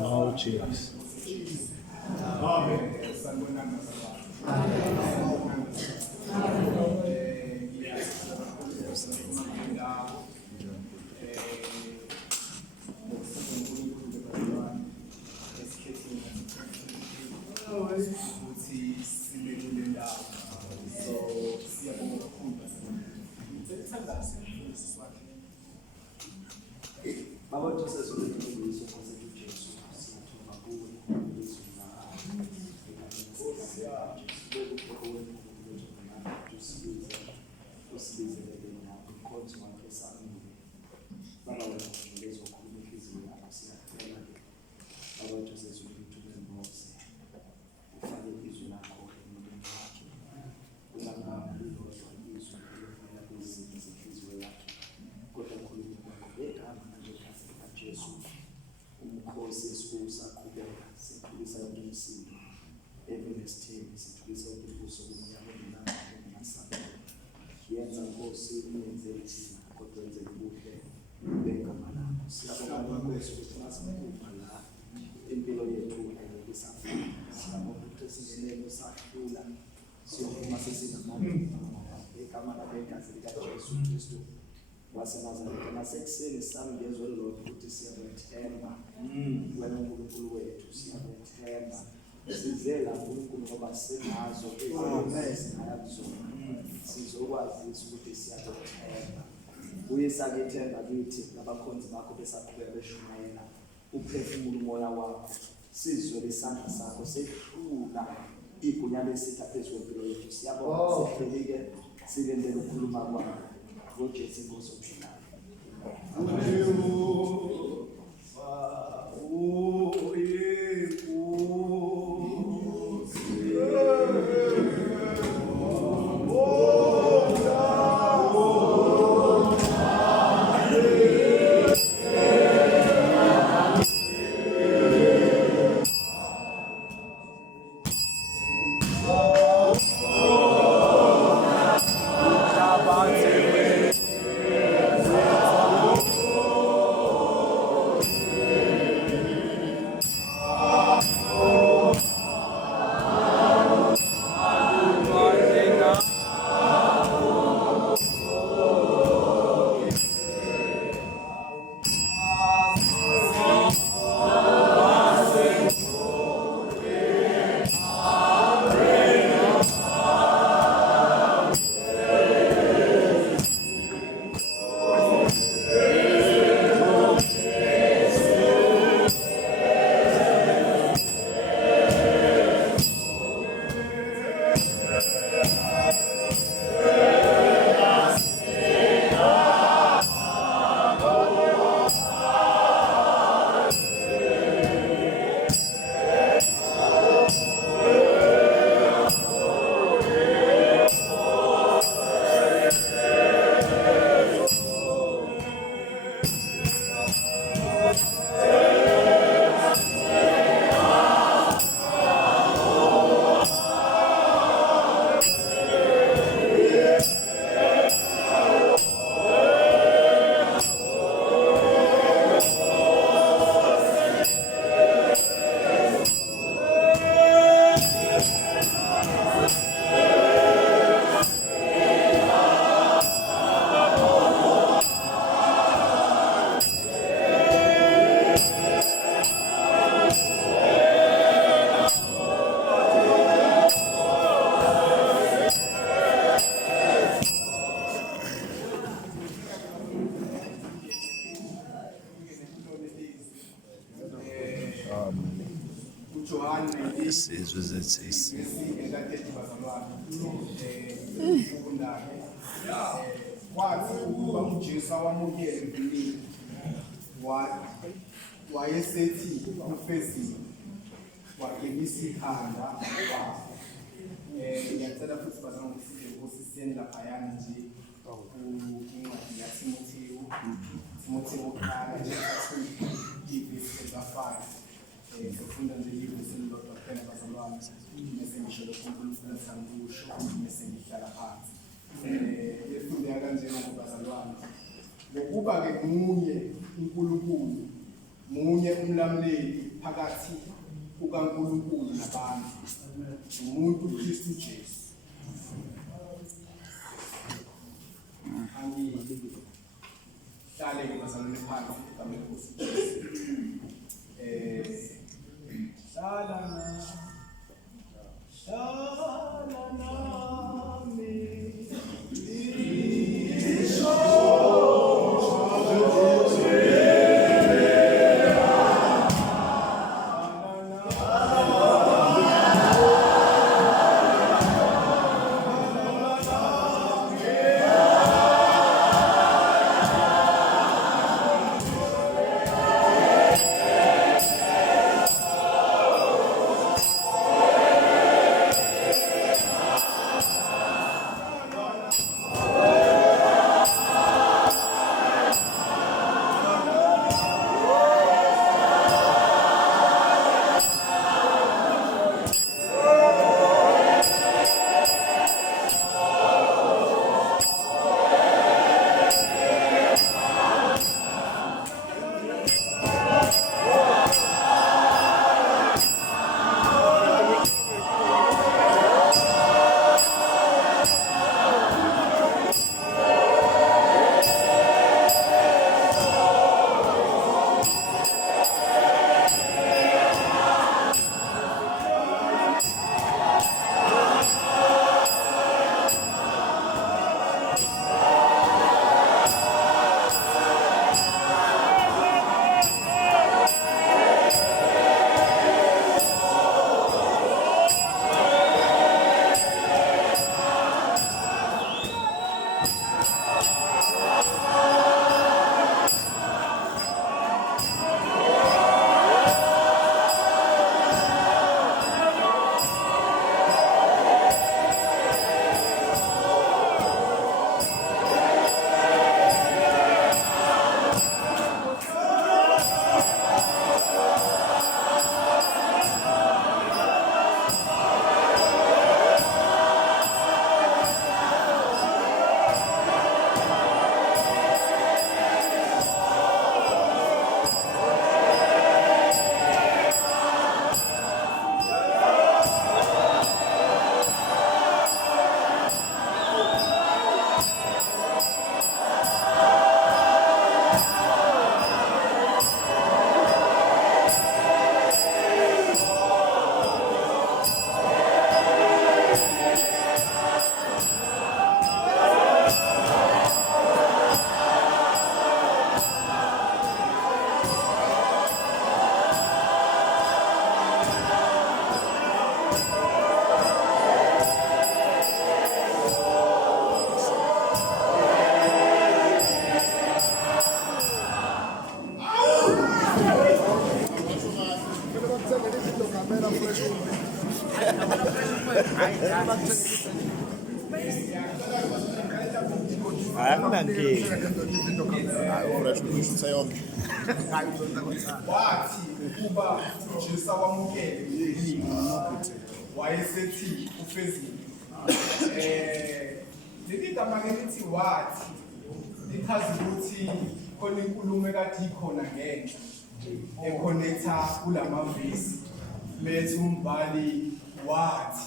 Oh, Jesus. Baba Joseph ulitumbulisha kwa sababu Yesu siyatuma kuwe Yesu na usibize na mkono wake sana. Baba wetu kwa Kufeziwe hapo siyatuma. Baba Joseph ulitumbulisha mbose. Ufanye hizo na kwa Mungu wake. Unanga ndio kwa Yesu na Kufeziwe yake. Kwa kuliko Yesu umkhosi esibusa qhubeka sithulisa umsindo everesthini sithulisa ubuso bomnyama nasana yenza Nkosi uyenze thina kodwa yenze ubuhle begama lakho siyabonga Nkosi ukuthi masiphume la impilo yethu ayike safuna siyabonga ukuthi singelelo sahlula siyophuma sesinamandla egama labegazi likaJesu Kristu waseNazaretha nasekuseni sami ngezwe lelo ukuthi siyabethemba wena uNkulunkulu wethu siyabethemba sizela uNkulunkulu ngoba sinazo ezinyazo sizokwazisa ukuthi siyabethemba uyisakethemba kithi nabakhonzi bakho besaqhubeka beshumayela uphefumulo umoya wakho sizwe lesandla sakho sehlula igunya lesitha phezu kwempilo yethu siyabonga sihlelike silendele ukukhuluma kwakho Jesu Nkosi omhlala. Isizwe zethu kwathi ukuba uJesu awamukele empilweni wayesethi Kufeziwe wagebisa ikhanda ngiyacela futhi bazama ukuthi Nkosi senda phayana nje incwadi yaTimotheyu 1 ivesi 5 sifunda nje ilizwi elilodwa kuphela bazalwane, bese ngisho lokho uNkulunkulu asangikusho, bese ngihlala phansi. Efundeka kanjena bazalwane, ngokuba-ke munye uNkulunkulu, munye umlamleli phakathi kukaNkulunkulu nabantu, umuntu uKristu Jesu. Angihlale-ke bazalwane phansi egameni lenkosi Jesu. Hlala nami, wathi ukuba uJesu wamukele wayesethi Kufeziwe. Leli gama lithi wathi lichaza ukuthi khona inkulumo ekade ikhona ngenhla econnecta kulamavesi methi umbhali wathi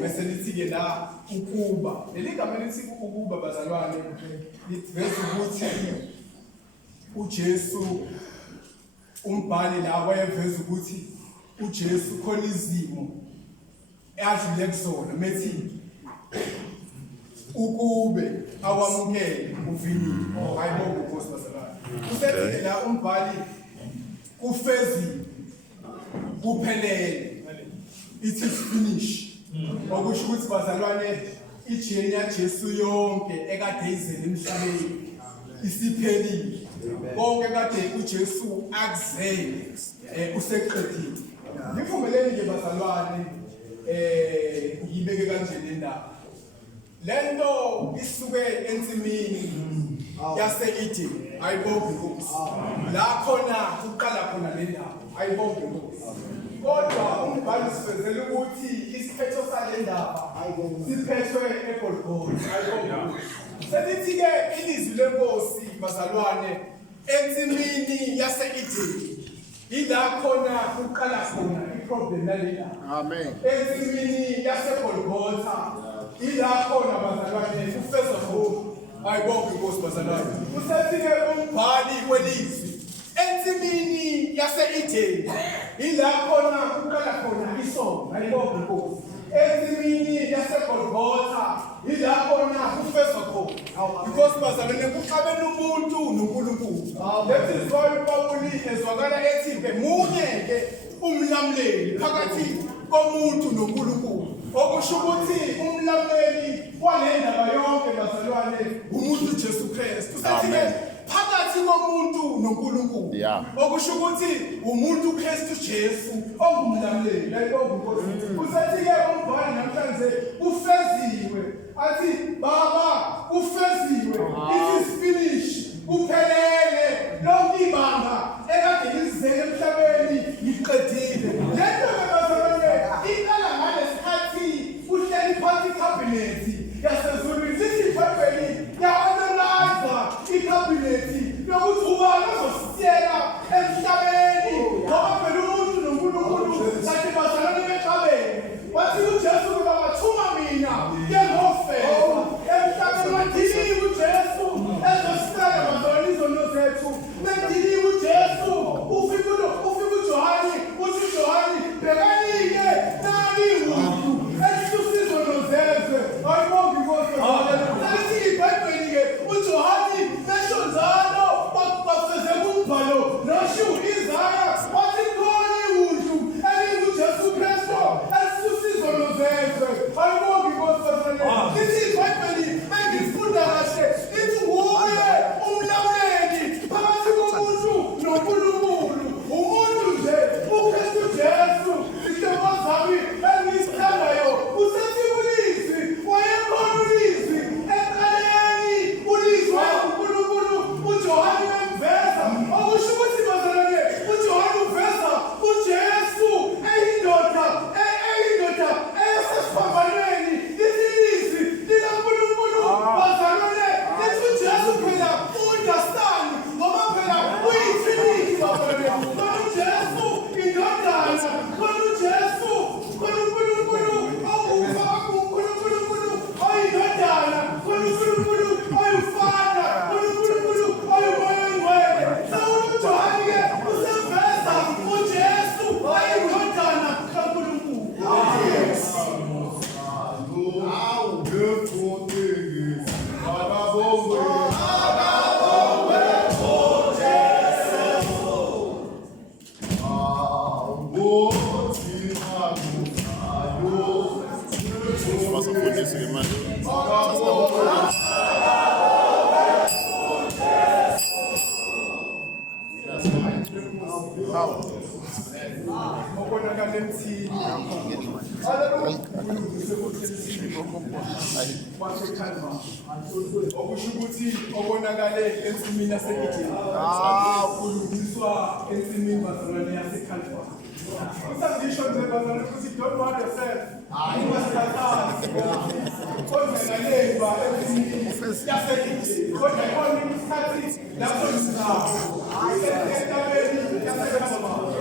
bese lithi-ke la ukuba. Leli gama lithi ukuba bazalwane liveza ukuthi uJesu umbhali la wayeveza ukuthi uJesu khona izimo adlule kuzona methi ukube awamukele uvinini ayibonga uNkosi bazalwane. Usethi la umbhali Kufeziwe kuphelele, it is finished. Okusho ukuthi bazalwane ijeni yaJesu yonke ekade izele emhlabeni isiphelile. Konke kade uJesu akuzele useqedile. Ngivumeleni ke bazalwane ngibeke kanje le ndaba. Lento isuke ensimini yase-Eden ayibonga Nkosi. La khona uqala khona le ndaba. ayibonge Nkosi. Kodwa umbhali sifezele ukuthi isiphetho sale ndaba siphethwe eGolgotha. Ayibonge. Selithi-ke ilizwi lenkosi bazalwane ensimini yase-Edeni. Ila khona kuqala khona iproblem lalena. Amen. Ensimini yaseGolgotha. Ila khona bazalwane kufezwa ayibonge Nkosi bazalwane. Usethi-ke umbhali welizwi ensimini yase-Edeni. Ila khona kuqala khona isono. Ayibonge Nkosi. Ensimini yaseGolgotha. Ila khona kufezwa khona. Because bazalwane kuqabela umuntu noNkulunkulu. That is why uPawuli ezwakala ethi munye-ke umlamleli phakathi komuntu noNkulunkulu. Okusho ukuthi umlamleli wale ndaba yonke bazalwane umuntu Jesu Kristu. Usethi-ke phakathi komuntu noNkulunkulu. Okusho ukuthi umuntu Kristu Jesu ongumlamleli. Ayibonge Nkosi. Usethi-ke umbhali namhlanje ufeziwe. Athi Baba ufeziwe. It is finished. Kuphelele lonke ibanga ekade lizele emhlabeni liqedile. Lento bazalwane iqala ngalesikhathi uhleli phansi ikhabhinethi yasezulwini. Sithi iBhayibheli ya-analyze ikhabhinethi yokuthi ubani ozosiyela emhlabeni ngoba phela umuntu noNkulunkulu sathi bazalwane beqabene. Wathi uJesu bathuma mina ke ngofela emhlabeni. Wathini uJesu ezositala bazalwane izono zethu. Wathini uJesu ufike uJohani uthi uJohani bhekani-ke nali umuntu esisusa izono zethu. Ayibonge Nkosi bazalwane. Salithi iBhayibheli-ke uJohani besho njalo bafezeka umbhalo nosho Isaya wathi khona iwundlu elinguJesu Kristu esisusa izono zethu. Ayibonge Nkosi bazalwane. Lithi iBhayibheli engifunda kahle lithi nguye umlamleli phakathi komuntu noNkulunkulu. Umuntu nje uKristu Jesu isihlobo sami engisithandayo. Usethi ulizwi wayekhona ulizwi ekuqaleni ulizwi wayeNkulunkulu. uJohani wemveza okusho ukuthi bazalwane uJohani uveza uJesu eyindoda eyasesiphambanweni. Lithi ilizwi likaNkulunkulu bazalwane. Lithi uJesu phela u-understand ngoba phela uyitrinity bazalwane. Khona uJesu indodana, khona uJesu, khona uNkulunkulu uNkulunkulu oyindodana, khona uNkulunkulu oyifana, khona uNkulunkulu oyomoya oyingcwele. UJohani-ke useveza uJesu oyindodana kaNkulunkulu. Okonakala emthini okusho ukuthi okonakale ensimini yase-Edeni kulungiswa ensimini bazalwane yase-Calvary. Usazisho nje bazalwane ukuthi don't want yourself. Ungasikhathazi. Kodwa ngaleba ensimini yase-Edeni. Kodwa ikhona isikhathi lapho entabeni yase-Calvary.